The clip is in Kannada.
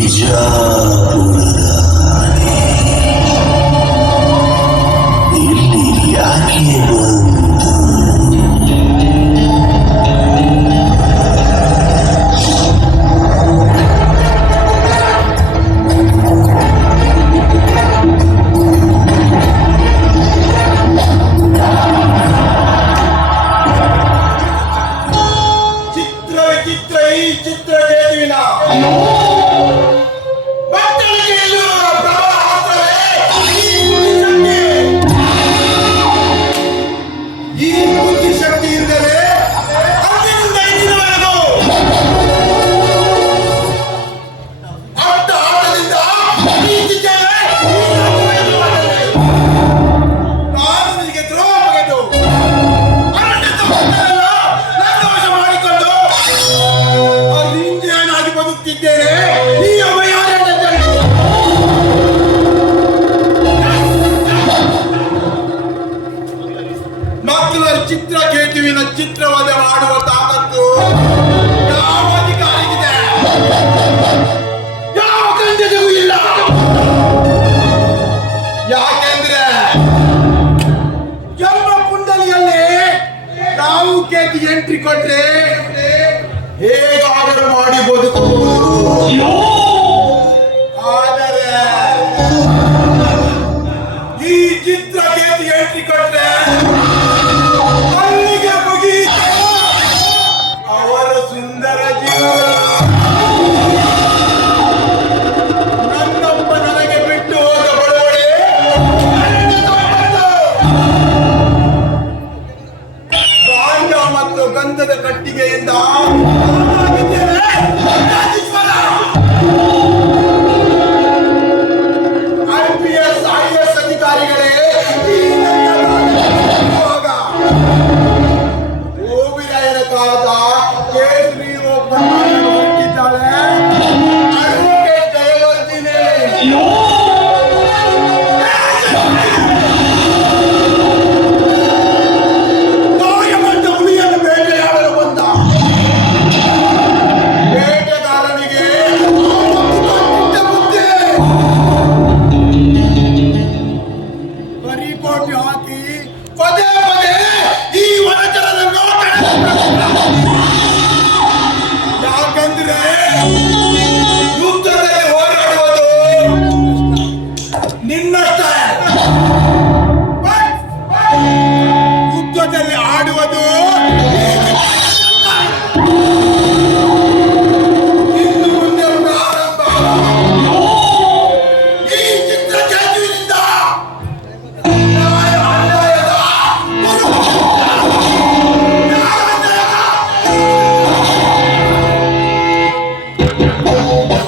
ಬಿಜಾಪುರದಾನೆ ಇಲ್ಲಿ ಯಾಕೆ ಬಂತು ಚಿತ್ರ ವಿಚಿತ್ರ ಈ ಚಿತ್ರ ಚೇತುವಿನ ಮಕ್ಕಳ ಚಿತ್ರ ಕೇತುವಿನ ಚಿತ್ರವದ ಮಾಡುವ ತಾಕತ್ತು ಯಾವ ಅಧಿಕಾರಿಗಿದೆ? ಯಾವ ಕಂಜನಿಗೂ ಇಲ್ಲ. ಯಾಕೆಂದ್ರೆ ಜನ್ಮ ಕುಂಡಲಿಯಲ್ಲಿ ನಾವು ಕೇತಿ ಎಂಟ್ರಿ ಕೊಟ್ರೆ ಹೇಗಾದರೂ ಮಾಡಿ ಬದುಕಬಹುದು ಆದರೆ ಈ ಚಿತ್ರಕ್ಕೆ ಎಂಟ್ರಿ ಕೊಟ್ರೆ ಮತ್ತು ಕಟ್ಟಿಗೆಯಿಂದ ಗೋಟಿ ಹಾಕಿ ಪದೇ ಪದೇ ಈ ವನಚರದ ಯಾಕಂದ್ರೆ ಯುದ್ಧದಲ್ಲಿ ಹೋರಾಡುವುದು ನಿನ್ನಷ್ಟೇ.